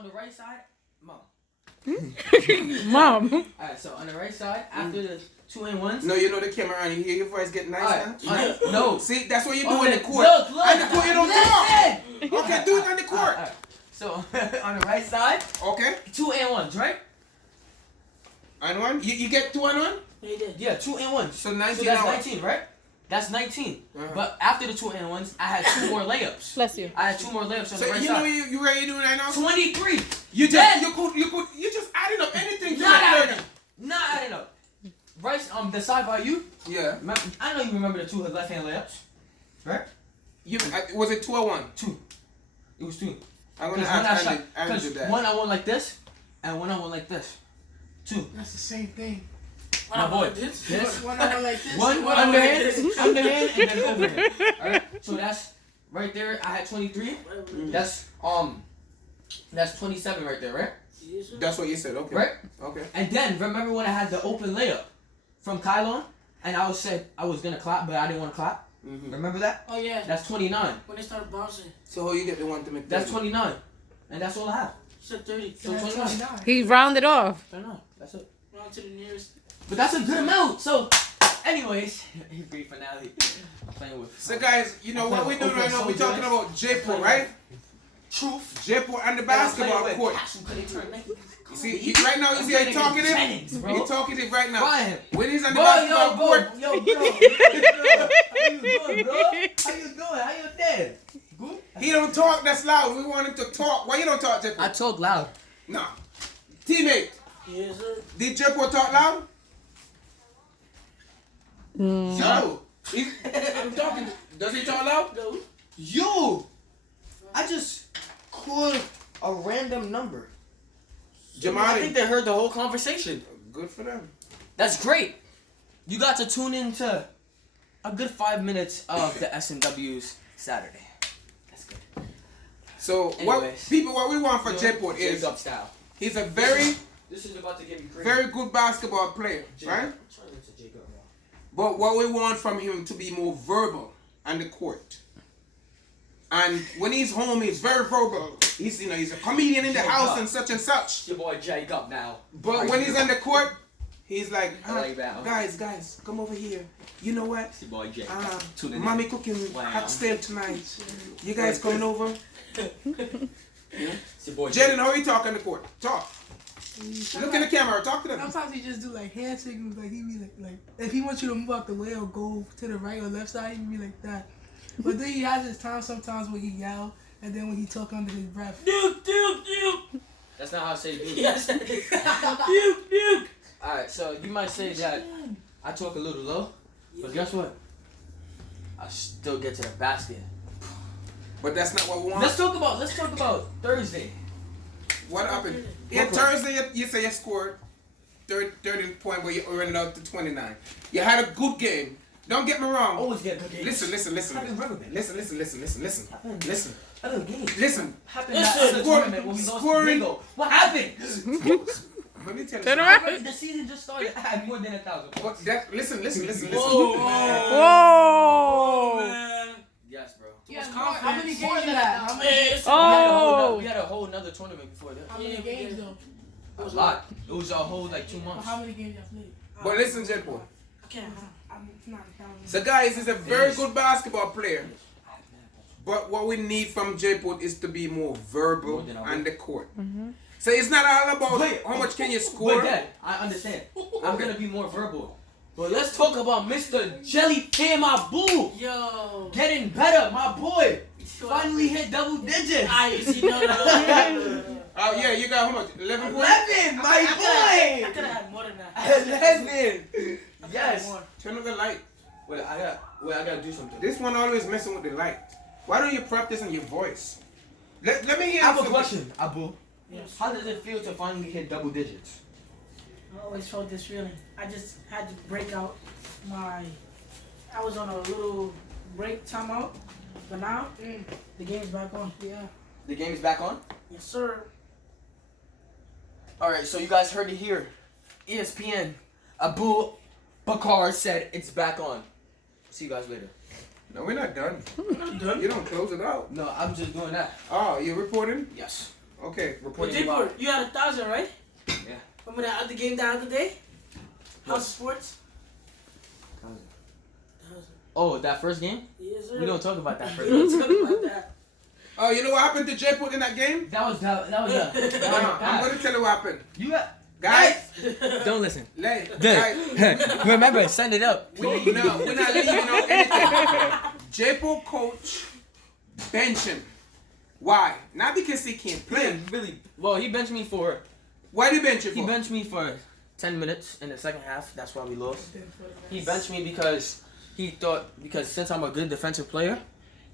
on the right side, Mom. Mom. Alright, so on the right side, after the 2-in-1s. No, you know the camera on. You hear your voice getting nice now? No. See, that's what you do in the court. Look. On the court, you don't talk. Okay, do it on the court. Alright. So, on the right side. Okay. 2-in-1s, right? And one? You get 2 and 1? Yeah, 2-in-1s. So 19 So that's hours. 19, right? That's 19. Uh-huh. But after the 2-in-1s, I had 2 more layups. Bless you. I had 2 more layups on So the right you side. know you ready to do right now? 23. You just adding up anything. Not adding up. Right, the side by you. Yeah. I know you remember the 2 left-hand layups, right? Was it 2 or 1? 2. It was 2. I'm gonna ask Andy Because that. one I went like this, and one I went like this. 2. That's the same thing. My boy. This. This. One I went like this. One underhand, and then overhand. Alright, so that's right there. I had 23. That's 27 right there, right? That's what you said. Okay. Right. Okay. And then remember when I had the open layup from Kylon, and I said I was gonna clap, but I didn't want to clap. Mm-hmm. Remember that? Oh yeah. That's 29. When they started bouncing. So how you get the one to make? That's 29, and that's all I have. You said 30. So 29. He rounded off. 29. That's it. Round to the nearest. But that's a good amount. So, anyways, great finale. I'm playing with. So guys, you know what we're doing right now? We're talking about Jayport, right? Truth. Jayport and the basketball court. You see, right now you see how he's talkative? He's talkative right now. Ryan. When he's on the basketball court. Yo, bro. How you doing, bro? How you doing? How you doing? Good? He don't talk that's loud. We want him to talk. Why you don't talk, Jayport? I talk loud. Nah. Teammate, Yes, sir. did Jayport talk loud? No. I'm talking. Does he talk loud? No. Yo! I just called a random number. I think Jamadi. they heard the whole conversation. Good for them. That's great. You got to tune into a good 5 minutes of the S&W's Saturday. That's good. So Anyways. what we want for Jayport is Jacob style. he's a very, This is about to get me crazy. very good basketball player, right? But what we want from him to be more verbal on the court. And when he's home, he's very verbal. He's a comedian in the house and such and such. Your boy Jacob now. But when he's on the court, he's like, I like that. guys, come over here. You know what? Your boy Jacob. Mommy cooking hot stale tonight. You guys coming over? Your boy Jaden, how are you talking on the court? Talk. Look in the camera. Talk to them. Sometimes he just do like hand signals, like he be like if he wants you to move out the way or go to the right or left side, he be like that. But then he has his time sometimes when he yell and then when he talk under his breath. Duke. That's not how I say Duke. Yes. Duke. Alright, so you might say that I talk a little low, but guess what? I still get to the basket. But that's not what we want. Let's talk about Thursday. What happened? Yeah, Thursday you say you scored 30 point, but you ran it out to 29. You had a good game. Don't get me wrong. Always get good games. Listen. Happens rubber band. Listen. Other games. Listen. Happened that other tournament when we lost to Bingo. What happened? Let me tell you Turn something. around. The season just started. I had more than 1,000 points. But that, listen. Whoa. Yes, bro. Yeah, how many games you had? How many? We had a whole another tournament before that. How many games though? A lot. It was a whole like 2 months. How many games you played? But listen, Jayport. I can't. I'm not counting. So guys, he's a very good basketball player. But what we need from Jayport is to be more verbal on the court. So it's not all about how much can you score. Wait, Dad, I understand. I'm gonna be more verbal. But let's talk about Mr. Jelly Pan, my boo. Yo. Getting better, my boy. Finally hit double digits. I see no. Oh yeah, you got how much? 11 points? 11, my I boy. could have had more than that. 11. Yes. Turn on the light. Wait, I gotta do something. This one always messing with the light. Why don't you practice on your voice? Let me hear I have a something. question, Abu. Yes. How does it feel to finally hit double digits? I always felt this feeling. I just had to break out my. I was on a little break timeout, but now the game's back on. Yeah. The game's back on? Yes, sir. Alright, so you guys heard it here. ESPN, Abu Bakar said it's back on. See you guys later. No, we're not done. I'm done. You don't close it out. No, I'm just doing that. Oh, you're reporting? Yes. Okay. Reporting Jayport, you had 1,000, right? Yeah. Remember that other game the other day? House of Sports? 1,000. Oh, that first game? Yes, sir. We don't talk about that first We game. don't talk about that. Oh, you know what happened to Jayport in that game? That was I'm going to tell you what happened. You got... Guys, Don't listen. guys, Remember, send it up. we're not leaving out anything. Jayport coach bench him. Why? Not because he can't play. Really. Well, he benched me for... Why did he bench you for? He benched me for 10 minutes in the second half. That's why we lost. He benched me because he thought... Because since I'm a good defensive player,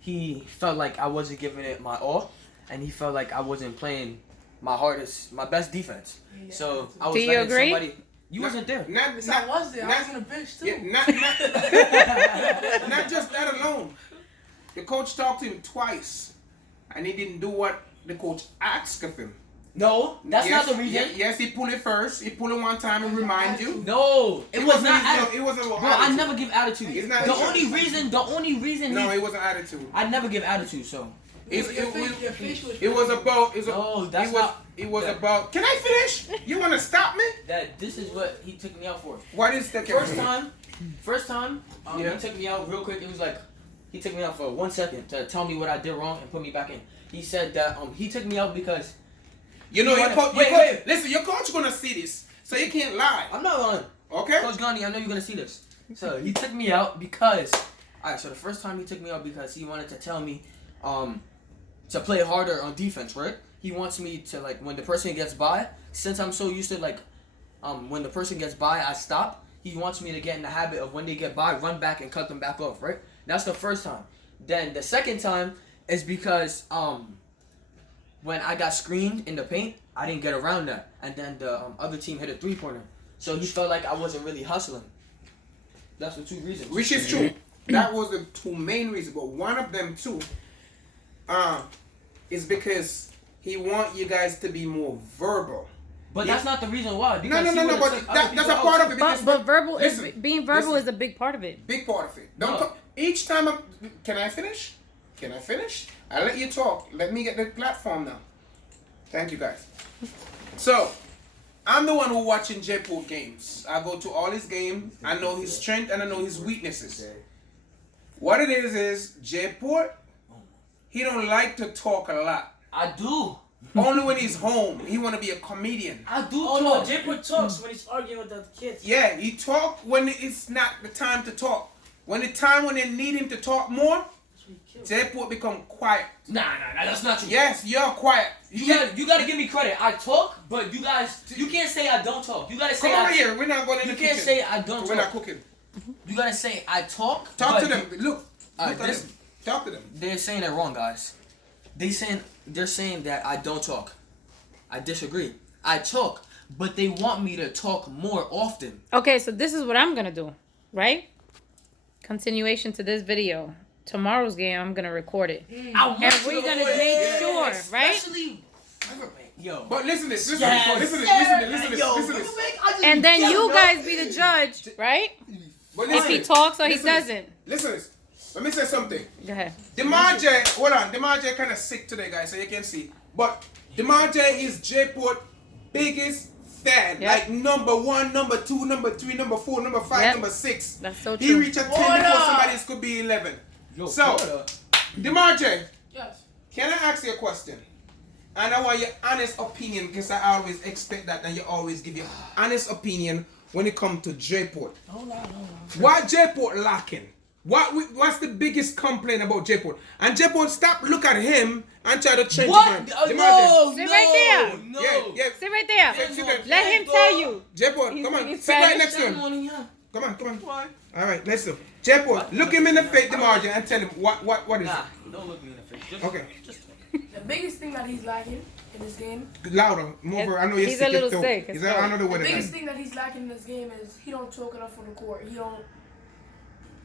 he felt like I wasn't giving it my all. And he felt like I wasn't playing my hardest, my best defense. So I was Do you letting agree? somebody... You wasn't there. Not, I was there. I was on the bench too. Yeah, not just that alone. The coach talked to him twice, and he didn't do what the coach asked of him. No, that's Yes, not the reason. Yes, he pulled it first. He pulled it one time and remind you. No, it was not No, attitude. it wasn't. Bro, I never give attitude. It's not- The only reason No, it wasn't attitude. I never give attitude, so. Your face was. It was about. No, that's it was, not- It was that- about. Can I finish? You want to stop me? That this is what he took me out for. What is the First time, Yeah. he took me out real quick. It was like, he took me out for 1 second to tell me what I did wrong and put me back in. He said that he took me out because You know, your coach. Wait. Listen, your coach gonna see this, so you can't lie. I'm not lying. Okay. Coach Gandhi, I know you're gonna see this. So he took me out because, alright. So the first time he took me out because he wanted to tell me, to play harder on defense, right? He wants me to, like, when the person gets by, since I'm so used to, like, when the person gets by, I stop. He wants me to get in the habit of when they get by, run back and cut them back off, right? That's the first time. Then the second time is because, when I got screened in the paint, I didn't get around that. And then the other team hit a three-pointer. So he felt like I wasn't really hustling. That's the two reasons. Which is true. That was the two main reasons, but one of them too, is because he want you guys to be more verbal. But that's not the reason why. No, because he would've but took other that's people a part of it. Because But verbal listen, is being verbal listen. is a big part of it. Big part of it. Don't No. talk. Each time can I finish? Can I finish? I let you talk. Let me get the platform now. Thank you guys. So, I'm the one who watching Jayport games. I go to all his games. I know his strength and I know his weaknesses. What it is Jayport, he don't like to talk a lot. I do. Only when he's home, he want to be a comedian. I do Oh no, talk. Jayport talks when he's arguing with the other kids. Yeah, he talk when it's not the time to talk. When they need him to talk more, Jayport become quiet. Nah, that's not true. Yes, you're quiet. You gotta give me credit. I talk, but you can't say I don't talk. You gotta say Come over here. We're not going in You the can't kitchen. say I don't We're not talk. cooking. You gotta say I talk. Talk but to them. Look Alright, at this- them. Talk to them. They're saying it wrong, guys. They're saying that I don't talk. I disagree. I talk, but they want me to talk more often. Okay, so this is what I'm gonna do, right? Continuation to this video. Tomorrow's game, I'm gonna record it, I want and you we're to gonna avoid make it. sure, right? Especially, yo. But listen to this. Listen Yes. to this. Listen to Yes. this. Listen to this. Yo, Listen to this. And then you guys be the judge, right? But If listen. he talks or he Listen to this. doesn't. Listen to this. Let me say something. Go ahead. DeMar J, hold on. DeMar J kind of sick today, guys, so you can see. But DeMar J is Jayport's biggest fan. Yep. Like number 1, number 2, number 3, number 4, number 5, Yep. number 6. That's so He true. reached a 10 before somebody else could be 11. Yo, So, Florida. DeMar J, Yes. can I ask you a question? And I want your honest opinion because I always expect that and you always give your honest opinion when it comes to Jayport. Hold on. Why Jayport lacking? What's the biggest complaint about Jayport? And Jayport, stop, look at him and try to change What? him. No, Sit right there. No. Yeah. Sit right there. Sit there. Let him tell you. Jayport, He's come on. really Sit right Spanish. next to him. Come on. Why? All right, listen. Jayport, look him in the face, DeMarge, and tell him what is Nah, don't look me in the face. Just, Okay. Just talk. The biggest thing that he's lacking in this game, it. Louder, move her. I know you're He's sick. a little too. sick, He's it's fine. another way the to biggest that. thing that he's lacking in this game is he don't talk enough on the court.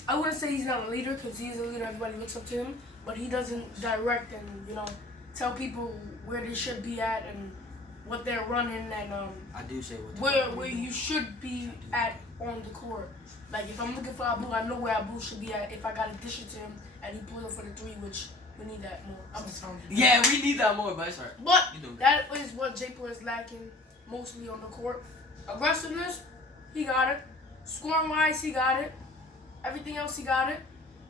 I wouldn't say he's not a leader because he's a leader. Everybody looks up to him, but he doesn't direct and tell people where they should be at and what they're running and I do say what. where you should be at on the court. Like if I'm looking for Abu, I know where Abu should be at. If I got to dish it to him and he pulls up for the 3, which We need that more. I'm just telling you. Yeah, we need that more, but it's alright. But You doing that is what Jayport is lacking mostly on the court. Aggressiveness, he got it. Scoring wise, he got it. Everything else, he got it.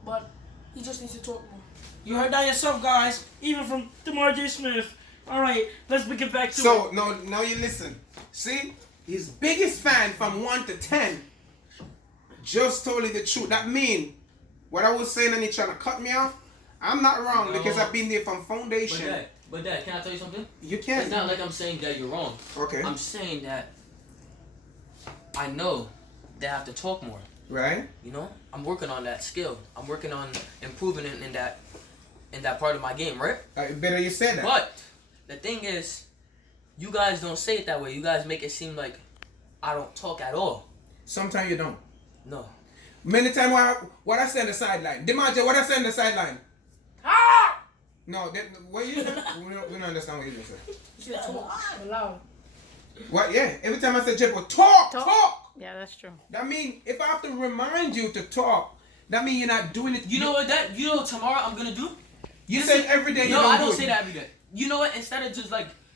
But he just needs to talk more. You heard that yourself, guys. Even from DeMar J. Smith. All right, let's get back to it. So now you listen. See, his biggest fan from 1 to 10 just told you the truth. That mean what I was saying and he trying to cut me off. I'm not wrong because I've been there from foundation. But Dad, can I tell you something? You can't. It's not like I'm saying that you're wrong. Okay. I'm saying that I know they have to talk more. Right. You know, I'm working on that skill. I'm working on improving it in that part of my game, right? Better you said that. But the thing is, you guys don't say it that way. You guys make it seem like I don't talk at all. Sometimes you don't. No. Many times what I say on the sideline. DeMar, what I say on the sideline. Ah! No, what you say? we don't understand what you just said. You should talk loud. What? Yeah. Every time I say Jayport, talk. Yeah, that's true. That mean if I have to remind you to talk, that mean you're not doing it. You know what tomorrow I'm gonna do? You say every day. No, I don't say that every day. You know what? Instead of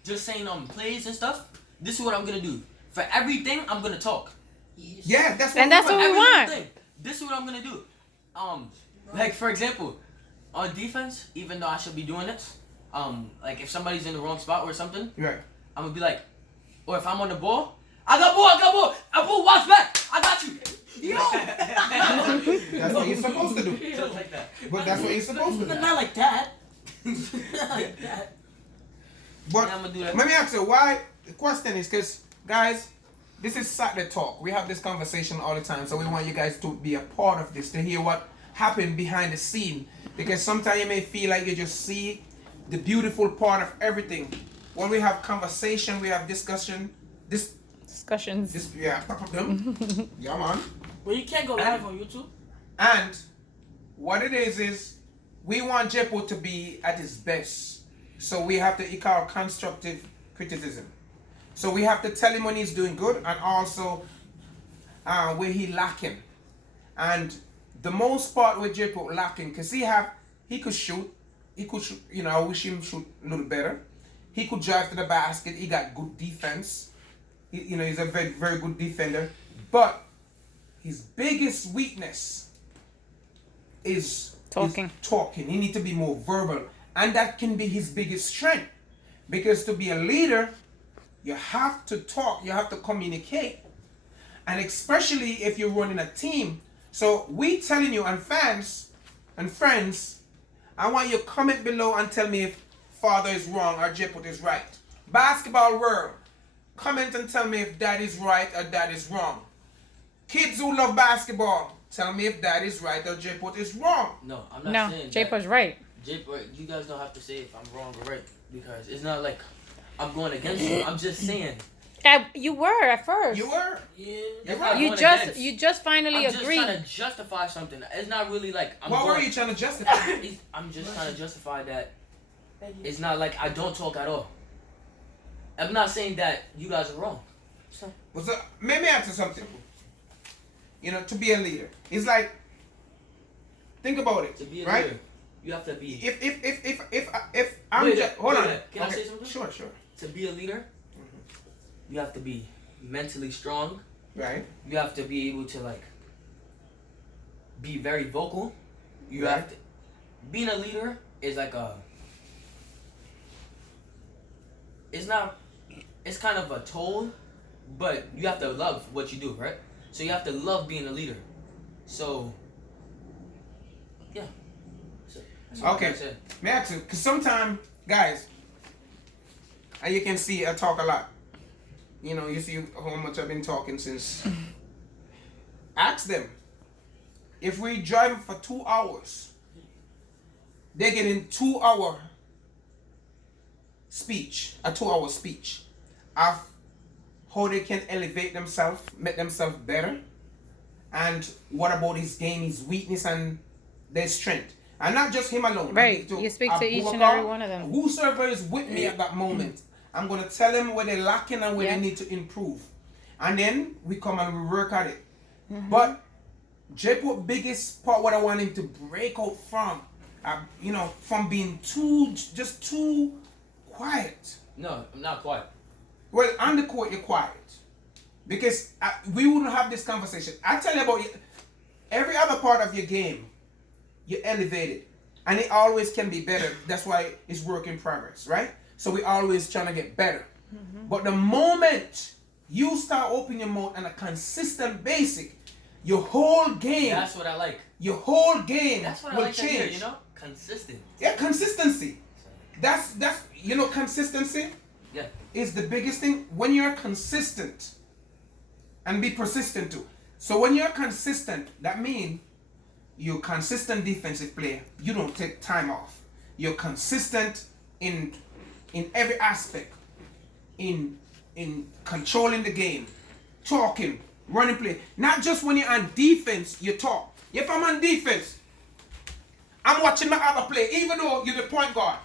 just saying plays and stuff, this is what I'm gonna do. For everything, I'm gonna talk. Yeah, that's And that's what we want. Thing. This is what I'm gonna do. Like for example, on defense, even though I should be doing this, like if somebody's in the wrong spot or something, right. I'm gonna be like, or if I'm on the ball, I got ball, watch back, I got you. Yo. That's what you're supposed to do. Just like that. But that's what you're supposed to do. Not like that. Not like that. But Yeah, I'm gonna do that. let me ask you why. The question is because guys, this is Saturday Talk. We have this conversation all the time, so we want you guys to be a part of this, to hear what happened behind the scene. Because sometimes you may feel like you just see the beautiful part of everything. When we have conversation, we have discussions. Yeah, yeah, man. Well, you can't go live on YouTube. And what it is we want Jayport to be at his best. So we have to call constructive criticism. So we have to tell him when he's doing good and also where he lacking. And the most part with Jayport lacking, because he could shoot, you know, I wish him shoot a little better. He could drive to the basket, he got good defense. You know, he's a very, very good defender. But his biggest weakness is talking. He needs to be more verbal. And that can be his biggest strength. Because to be a leader, you have to talk, you have to communicate. And especially if you're running a team. So we telling you, and fans and friends, I want you to comment below and tell me if Father is wrong or Jayport is right. Basketball world, comment and tell me if Dad is right or Dad is wrong. Kids who love basketball, tell me if Dad is right or Jayport is wrong. No, I'm not saying Jayport's right. Jayport, you guys don't have to say if I'm wrong or right, because it's not like I'm going against you. I'm just saying. You were at first. You were? Yeah. You just finally I'm agreed. just trying to justify something. It's not really like What were you trying to justify? I'm just trying to justify that it's not like I don't talk at all. I'm not saying that you guys are wrong. So. Well, so, let me ask you something. You know, to be a leader, it's like, think about it. To be a right? leader, you have to be. If I'm hold on. Can I say something? Sure. To be a leader, you have to be mentally strong. Right. You have to be able to be very vocal. You Right. have to. Being a leader is like a. It's not. It's kind of a toll, but you have to love what you do, right? So you have to love being a leader. So. Yeah. So, that's what Okay. I said. May I ask you? Because sometimes, guys, and you can see I talk a lot. You know, you see how much I've been talking since. Ask them. If we drive for 2 hours, they're getting 2 hour speech, a 2 hour speech of how they can elevate themselves, make themselves better, and what about his game, his weakness, and their strength. And not just him alone. Right. You speak to each and every one of them. Whosoever is with me at that moment, I'm going to tell them where they're lacking and where they need to improve. And then we come and we work at it. But Jayport's biggest part, what I want him to break out from, from being too quiet. No, I'm not quiet. Well, on the court, you're quiet. Because we wouldn't have this conversation. I tell you about every other part of your game, you elevate it. And it always can be better. That's why it's work in progress, right? So we're always trying to get better. Mm-hmm. But the moment you start opening your mouth on a consistent basis, your whole game. That's what I like. Your whole game That's what I will like change. To hear, you know? Consistent. Yeah, consistency. That's consistency. Yeah. Is the biggest thing. When you're consistent and be persistent too. So when you're consistent, that means you're a consistent defensive player. You don't take time off. You're consistent in every aspect. In controlling the game, talking, running play. Not just when you're on defense, you talk. If I'm on defense, I'm watching my other play, even though you're the point guard.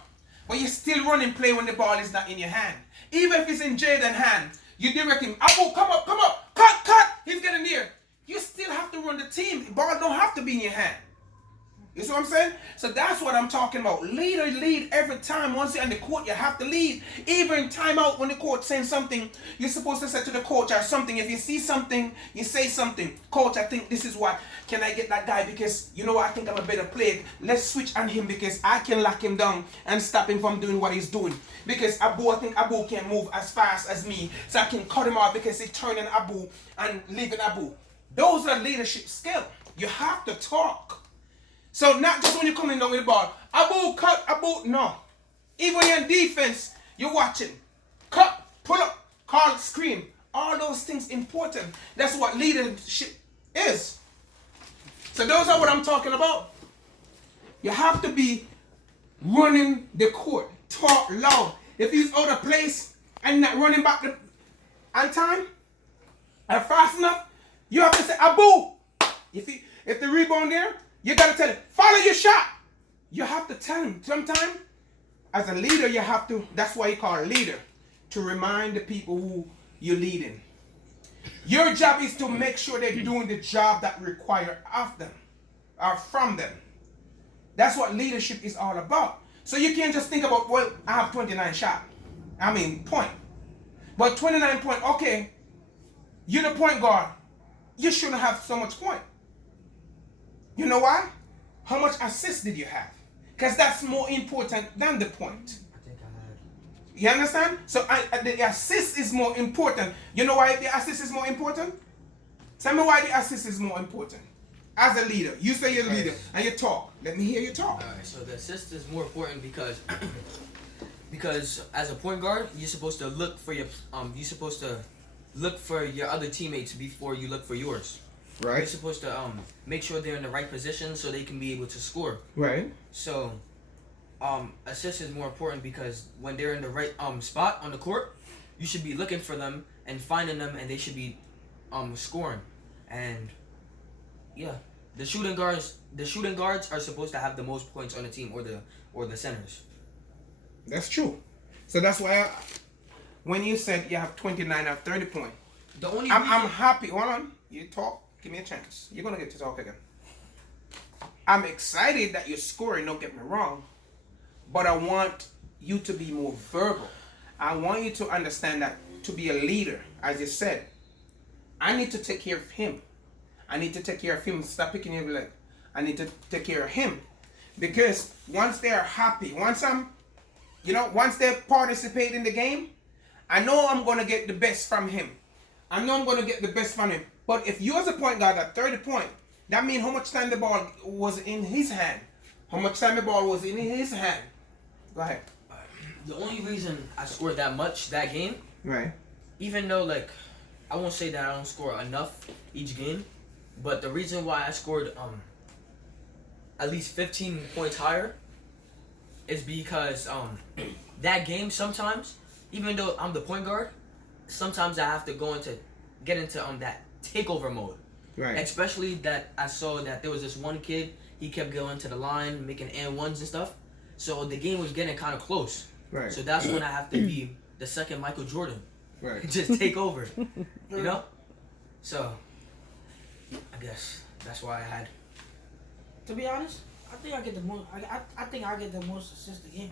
But you're still running play when the ball is not in your hand. Even if it's in Jaden's hand, you direct him. Abu, come up, cut. He's getting near. You still have to run the team. The ball don't have to be in your hand. You see what I'm saying? So that's what I'm talking about. Lead every time. Once you're on the court, you have to lead. Even in timeout, when the coach saying something, you're supposed to say to the coach or something. If you see something, you say something. Coach, I think this is what. Can I get that guy? Because, you know, I think I'm a better player. Let's switch on him because I can lock him down and stop him from doing what he's doing. Because I think Abu can move as fast as me. So I can cut him off because he's turning Abu and leaving Abu. Those are leadership skills. You have to talk. So not just when you're coming down with the ball. Abu, cut, Abu, no. Even when you're in defense, you're watching. Cut, pull up, call, scream. All those things important. That's what leadership is. So those are what I'm talking about. You have to be running the court. Talk loud. If he's out of place and not running back on time and fast enough, you have to say, Abu. If the rebound there, you got to tell him, follow your shot. You have to tell him. Sometimes, as a leader, you have to, that's why you call a leader, to remind the people who you're leading. Your job is to make sure they're doing the job that required of them, or from them. That's what leadership is all about. So you can't just think about, well, I have 29 shots. Point. But 29 point, okay, you're the point guard. You shouldn't have so much point. You know why? How much assists did you have? Because that's more important than the point. I think I had. You understand? So the assist is more important. You know why the assist is more important? Tell me why the assist is more important. As a leader, you say you're a leader and you talk. Let me hear you talk. Alright, so the assist is more important because as a point guard, you're supposed to look for your other teammates before you look for yours. Right. You're supposed to make sure they're in the right position so they can be able to score. Right. So, assist is more important because when they're in the right spot on the court, you should be looking for them and finding them, and they should be scoring. And yeah, the shooting guards are supposed to have the most points on the team, or the centers. That's true. So that's why when you said you have 29 or 30 points, I'm happy. Hold on, you talk. Give me a chance. You're gonna get to talk again. I'm excited that you're scoring. Don't get me wrong, but I want you to be more verbal. I want you to understand that to be a leader, as you said, I need to take care of him. I need to take care of him. Stop picking your leg. I need to take care of him, because once they're happy, once they participate in the game, I know I'm gonna get the best from him. But if you as a point guard got 30 points, that means how much time the ball was in his hand. Go ahead. The only reason I scored that much that game, Right. even though I won't say that I don't score enough each game, but the reason why I scored at least 15 points higher is because that game sometimes, even though I'm the point guard, sometimes I have to get into that takeover mode. Right. Especially that I saw that there was this one kid, he kept going to the line, making and ones and stuff. So the game was getting kind of close. Right. So that's when I have to be the second Michael Jordan. Right. Just take over. You know? So I guess that's why I had. To be honest, I think I get the most. I think I get the most assists a game.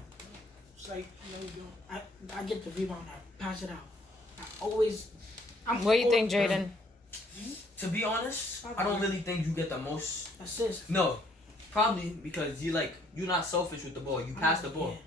It's like, you know, I get the rebound. I pass it out. I always. What do you think, Jaden? To be honest, I don't really think you get the most assist. No, probably because you're not selfish with the ball. You pass the ball. Yeah.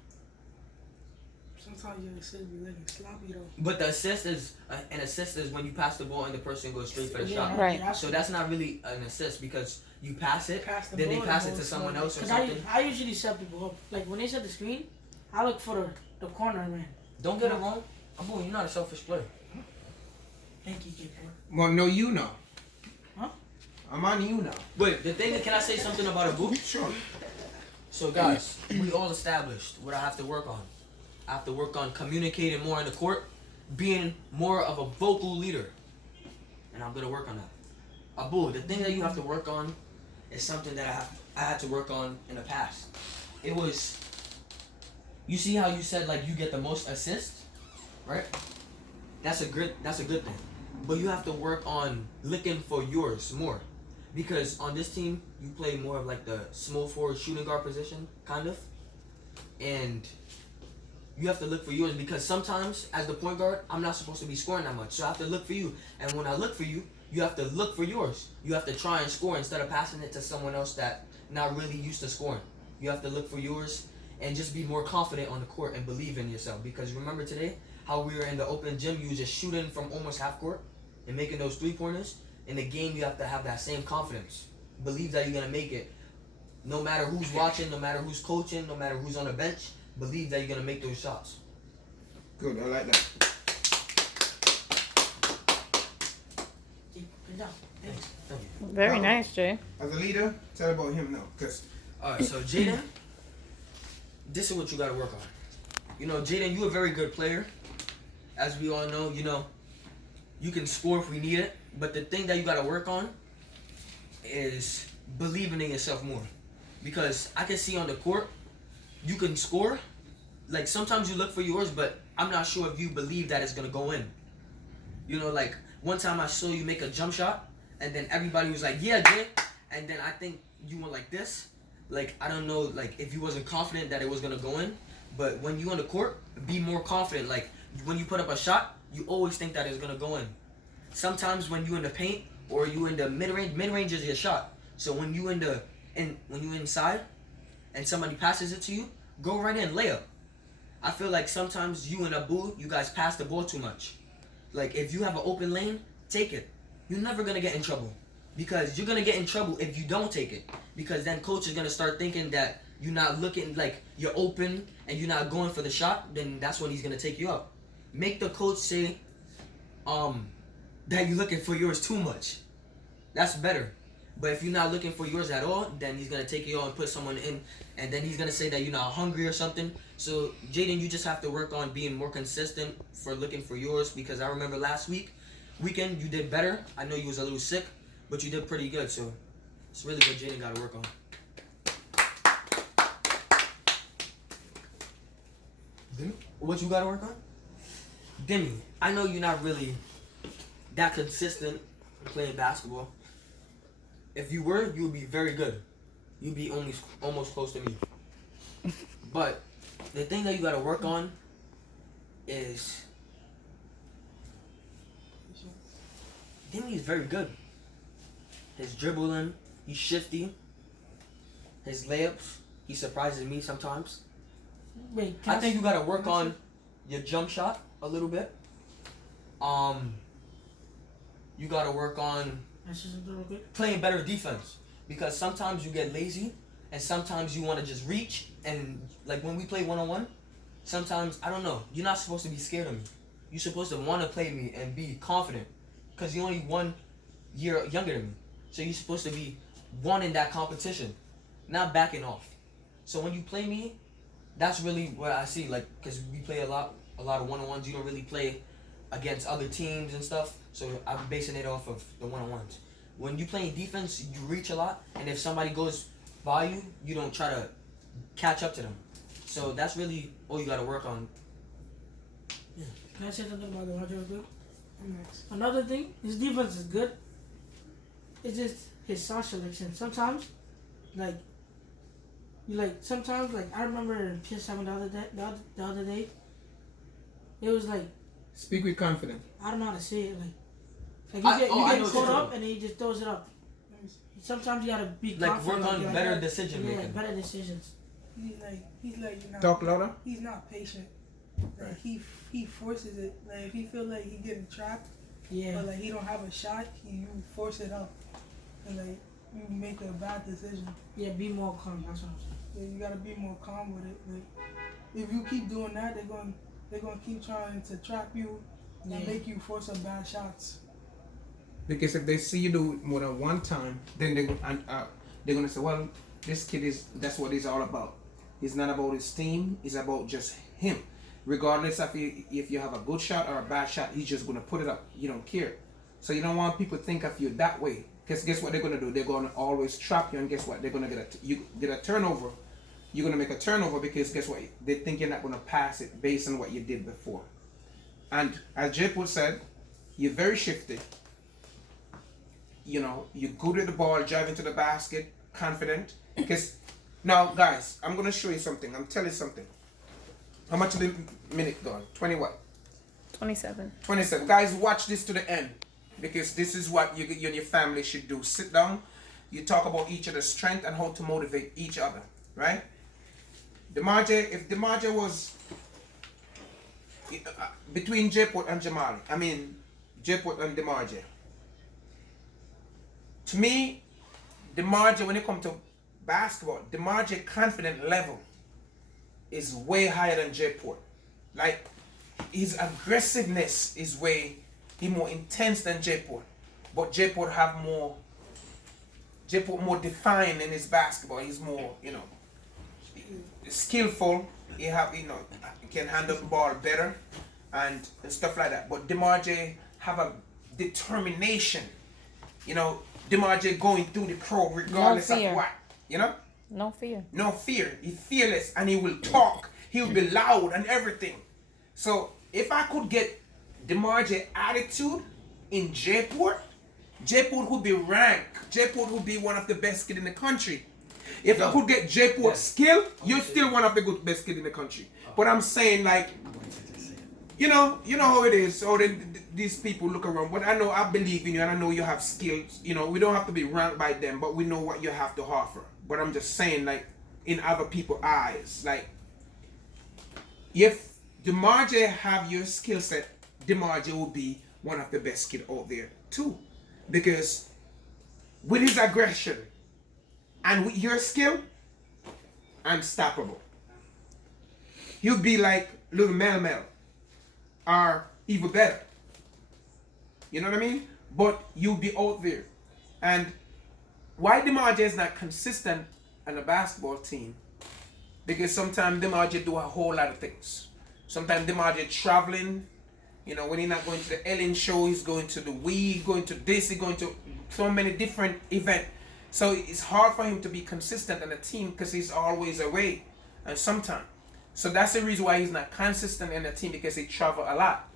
sometimes your assist be looking sloppy though. But the assist is an assist is when you pass the ball and the person goes straight for the shot. Right. So that's not really an assist because you pass it, then they ball, pass it to someone else or something. I usually set people up. Like when they set the screen, I look for the corner man. Don't get it wrong. Abu, you're not a selfish player. Thank you, Jayport. Well, no, you know. Huh? I'm on you now. Wait, the thing, can I say something about Abu? Sure. So guys, we all established what I have to work on. I have to work on communicating more in the court, being more of a vocal leader. And I'm gonna work on that. Abu, the thing that you have to work on is something that I had to work on in the past. It was, you see how you said like you get the most assists, right? That's a good thing. But you have to work on looking for yours more. Because on this team, you play more of like the small forward shooting guard position, kind of. And you have to look for yours because sometimes as the point guard, I'm not supposed to be scoring that much. So I have to look for you. And when I look for you, you have to look for yours. You have to try and score instead of passing it to someone else that not really used to scoring. You have to look for yours and just be more confident on the court and believe in yourself. Because remember today, how we were in the open gym, you were just shooting from almost half court and making those 3-pointers. In the game, you have to have that same confidence. Believe that you're going to make it. No matter who's watching, no matter who's coaching, no matter who's on the bench, believe that you're going to make those shots. Good, I like that. Good job. Thanks. Thank you. Very nice, Jay. As a leader, tell about him now. Cause Alright, so Jaden, this is what you got to work on. You know, Jaden, you're a very good player. As we all know, you know, you can score if we need it. But the thing that you got to work on is believing in yourself more. Because I can see on the court, you can score. Like, sometimes you look for yours, but I'm not sure if you believe that it's going to go in. You know, like, one time I saw you make a jump shot, and then everybody was like, yeah, Jay. And then I think you went like this. Like, I don't know, like, if you wasn't confident that it was going to go in. But when you on the court, be more confident. Like, when you put up a shot, you always think that it's going to go in. Sometimes when you in the paint or you in the mid-range is your shot. So when you when you inside and somebody passes it to you, go right in, layup. I feel like sometimes you and Abu, you guys pass the ball too much. Like if you have an open lane, take it. You're never gonna get in trouble. Because you're gonna get in trouble if you don't take it. Because then coach is gonna start thinking that you're not looking like you're open and you're not going for the shot, then that's when he's gonna take you out. Make the coach say, that you're looking for yours too much. That's better. But if you're not looking for yours at all, then he's going to take you out and put someone in. And then he's going to say that you're not hungry or something. So, Jaden, you just have to work on being more consistent for looking for yours. Because I remember last weekend, you did better. I know you was a little sick, but you did pretty good. So, it's really what Jaden got to work on. What you got to work on? Demi, I know you're not really that consistent playing basketball. If you were, you would be very good. You'd be almost close to me. But the thing that you gotta work on is Demi is very good. His dribbling, he's shifty. His layups, he surprises me sometimes. Wait, I think you gotta work on your jump shot a little bit. You gotta work on playing better defense because sometimes you get lazy and sometimes you want to just reach and like when we play one-on-one, sometimes I don't know. You're not supposed to be scared of me. You're supposed to want to play me and be confident because you're only 1 year younger than me. So you're supposed to be wanting that competition, not backing off. So when you play me, that's really what I see. Like because we play a lot of one-on-ones. You don't really play against other teams and stuff, so I'm basing it off of the one-on-ones. When you play defense, you reach a lot, and if somebody goes by you, you don't try to catch up to them. So that's really all you gotta work on. Yeah. Can I say something about the Roger good? Another thing, his defense is good. It's just his shot selection. Sometimes, like, You like sometimes like I remember in PS7 the other day. It was like Speak with confidence. I don't know how to say it. Like I you know get what caught you're up and then he just throws it up. Sometimes you gotta be Like confident. work on like, better decision yeah, making. better decisions. He's like you know. Talk louder. He's not patient. Like he forces it. Like if he feel like he getting trapped, Yeah. but like he don't have a shot, you force it up, and like you make a bad decision. Yeah, be more calm. That's what I'm saying. Yeah, you gotta be more calm with it. Like if you keep doing that, they're gonna keep trying to trap you and make you force some bad shots. Because if they see you do it more than one time, then they're gonna say, well, this kid that's what he's all about. It's not about his team. It's about just him. Regardless of if you have a good shot or a bad shot, he's just gonna put it up. You don't care. So you don't want people to think of you that way. Because guess what they're gonna do? They're gonna always trap you, and guess what? They're gonna get a turnover. You're gonna make a turnover because guess what? They think you're not gonna pass it based on what you did before. And as Jayport said, you're very shifty. You know, you're good at the ball, driving to the basket, confident. Because now, guys, I'm gonna show you something. I'm telling you something. How much of the minute gone? 20 what? 27. 27. Guys, watch this to the end. Because this is what you and your family should do. Sit down. You talk about each other's strength and how to motivate each other. Right? If DeMarje was between Jayport and Jamali. I mean, Jayport and DeMarje. To me, DeMarje, when it comes to basketball, DeMarje confident level is way higher than Jayport. Like, his aggressiveness is more intense than Jayport. But Jayport more defined in his basketball. He's more, skillful. He can handle the ball better and stuff like that. But DeMarje have a determination. DeMarje going through the crowd regardless of what. No fear. No fear. He's fearless and he will talk. He will be loud and everything. So if I could get DeMarje attitude in Jayport would be ranked. Jayport would be one of the best kids in the country. If I could get Jayport's skill, you're still one of the best kids in the country. But I'm saying, like, you know how it is. So these people look around. But I believe in you and I know you have skills. We don't have to be ranked by them, but we know what you have to offer. But I'm just saying, like, in other people's eyes, like, if DeMarje have your skill set, DeMarje will be one of the best kids out there too. Because with his aggression and with your skill, unstoppable. He'll be like little Mel or even better. You know what I mean? But you'll be out there. And why DeMarje is not consistent on a basketball team? Because sometimes DeMarje do a whole lot of things. Sometimes DeMarje traveling. When he's not going to the Ellen show, he's going to the Wii, going to this, he's going to so many different events. So it's hard for him to be consistent on a team because he's always away. And sometimes. So that's the reason why he's not consistent in a team, because he travel a lot.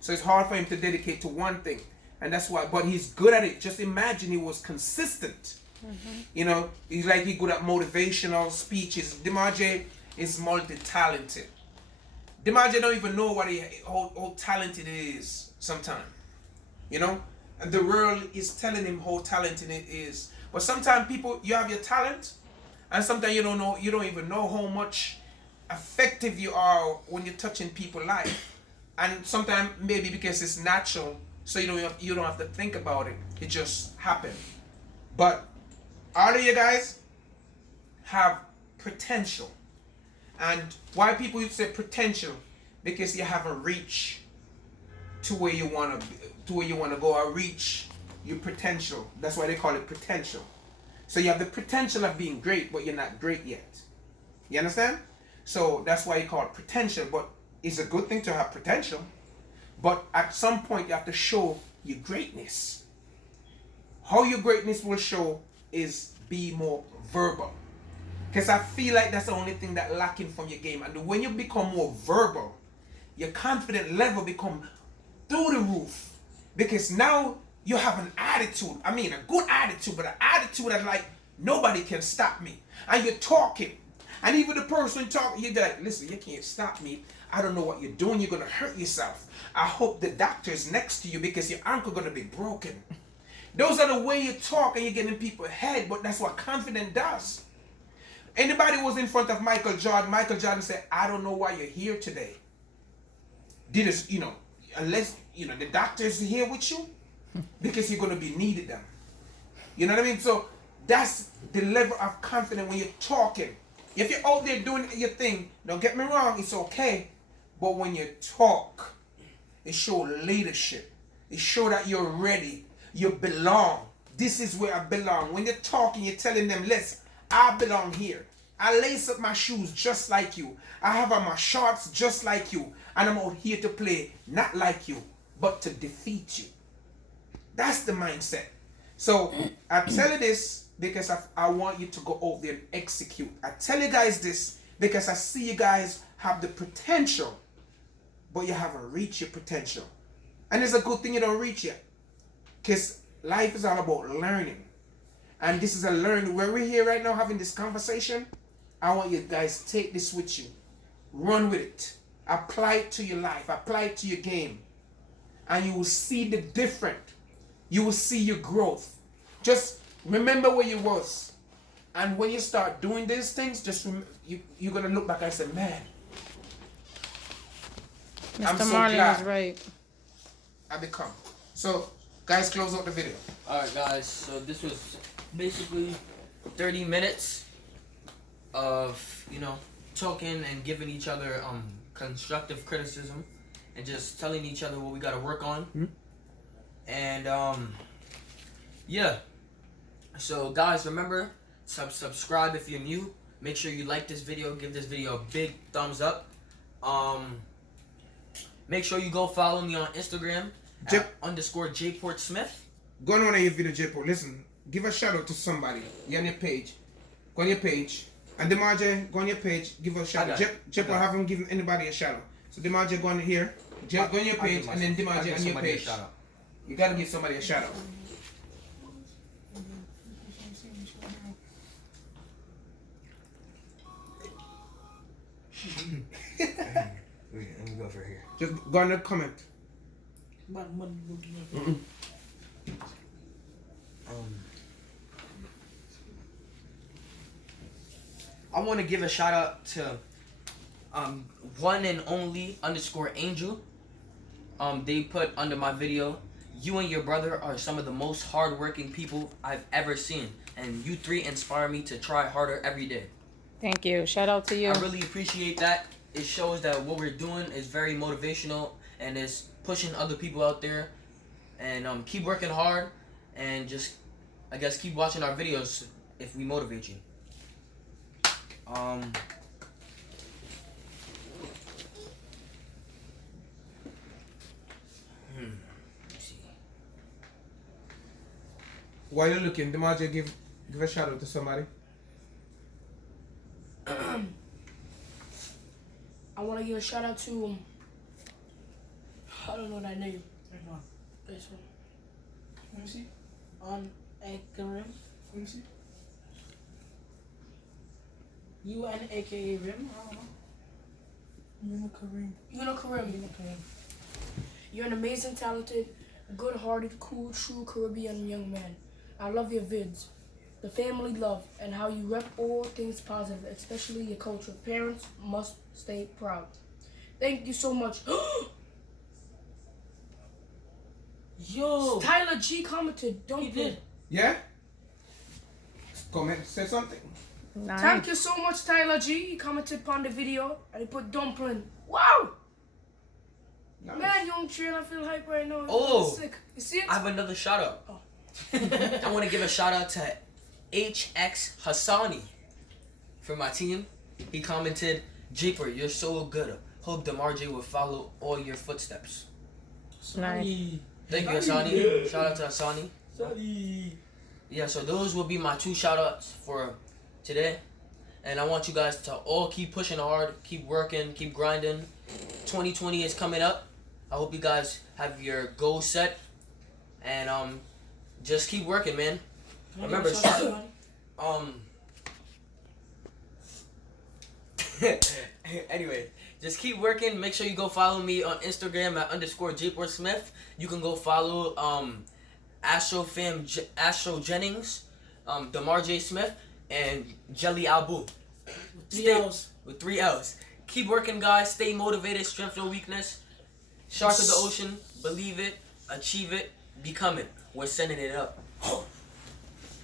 So it's hard for him to dedicate to one thing. And that's why, but he's good at it. Just imagine he was consistent. Mm-hmm. He's good at motivational speeches. DeMarje is multi-talented. DeMarje don't even know how talented he is sometimes. And the world is telling him how talented it is. But sometimes you have your talent, and sometimes you don't even know how much effective you are when you're touching people's life. And sometimes maybe because it's natural, so you don't have to think about it. It just happens. But all of you guys have potential. And why people say potential? Because you haven't reached to where you want to go, or reach your potential. That's why they call it potential. So you have the potential of being great, but you're not great yet. You understand? So that's why you call it potential. But it's a good thing to have potential. But at some point you have to show your greatness. How your greatness will show is be more verbal. Because I feel like that's the only thing that's lacking from your game. And when you become more verbal, your confidence level become through the roof. Because now you have an attitude. I mean, a good attitude, but an attitude that like, nobody can stop me. And you're talking. And even the person talking, you like, listen, you can't stop me. I don't know what you're doing. You're gonna hurt yourself. I hope the doctor's next to you because your ankle gonna be broken. Those are the way you talk and you get in people's head, but that's what confidence does. Anybody was in front of Michael Jordan said, I don't know why you're here today. Did it, unless, the doctor's here with you, because you're gonna be needed then. You know what I mean? So that's the level of confidence when you're talking. If you're out there doing your thing, don't get me wrong, it's okay. But when you talk, it shows leadership. It shows that you're ready. You belong. This is where I belong. When you're talking, you're telling them, listen, I belong here. I lace up my shoes just like you. I have on my shorts just like you. And I'm out here to play, not like you, but to defeat you. That's the mindset. So I tell you this because I want you to go out there and execute. I tell you guys this because I see you guys have the potential, but you haven't reached your potential. And it's a good thing you don't reach yet. Because life is all about learning. And this is a learning. Where we're here right now having this conversation, I want you guys to take this with you. Run with it. Apply it to your life. Apply it to your game. And you will see the difference. You will see your growth. Just remember where you was. And when you start doing these things, just you're going to look back and say, man, I'm Mr. so Marley glad was right. I become. So, guys, close out the video. Alright guys, so this was basically 30 minutes of, talking and giving each other constructive criticism and just telling each other what we gotta work on. Mm-hmm. And yeah. So guys, remember, subscribe if you're new. Make sure you like this video, give this video a big thumbs up. Make sure you go follow me on Instagram @_Jayport Smith. Go on your video, Jayport. Listen, give a shout out to somebody. You're on your page. Go on your page. And Demarje, go on your page, give a shout out. Jayport haven't given anybody a shout out. So Demarje, go on here. Go on your page, and then Demarje on your page. You gotta give somebody a shout out. Let me go for here. Just go on the comment. I want to give a shout out to one and only _Angel. They put under my video, you and your brother are some of the most hardworking people I've ever seen, and you three inspire me to try harder every day. Thank you. Shout out to you. I really appreciate that. It shows that what we're doing is very motivational and is pushing other people out there. And keep working hard and just, I guess, keep watching our videos if we motivate you. Let's see. While you're looking, Demarje, give a shout out to somebody. I want to give a shout out to, I don't know that name. This one. Let me see. On Akarim. Let me see. UN aka Rim. I don't know. Kareem. You're an amazing, talented, good-hearted, cool, true Caribbean young man. I love your vids, the family love, and how you rep all things positive, especially your culture. Parents must stay proud. Thank you so much. Yo. Tyler G commented, don't He did. Yeah? Comment, say something. Nice. Thank you so much, Tyler G. He commented upon the video and he put dumpling. Wow! Nice. Man, young train, I feel hype right now. Oh. Sick. You see it? I have another shout out. Oh. I want to give a shout out to HX Hassani from my team. He commented, Jayport, you're so good. Hope Demarje will follow all your footsteps. Nice. Thank you, Hassani. Shout out to Hassani. Sorry. Yeah, so those will be my 2 shout outs for today. And I want you guys to all keep pushing hard, keep working, keep grinding. 2020 is coming up. I hope you guys have your goals set. And just keep working, man. Remember, Anyway, just keep working. Make sure you go follow me on Instagram at _Jayport Smith. You can go follow Astro Jennings, Damar J. Smith, and Jelly Albu. With 3 L's. Keep working, guys. Stay motivated. Strength, no weakness. Shark of the ocean. Believe it. Achieve it. Become it. We're sending it up.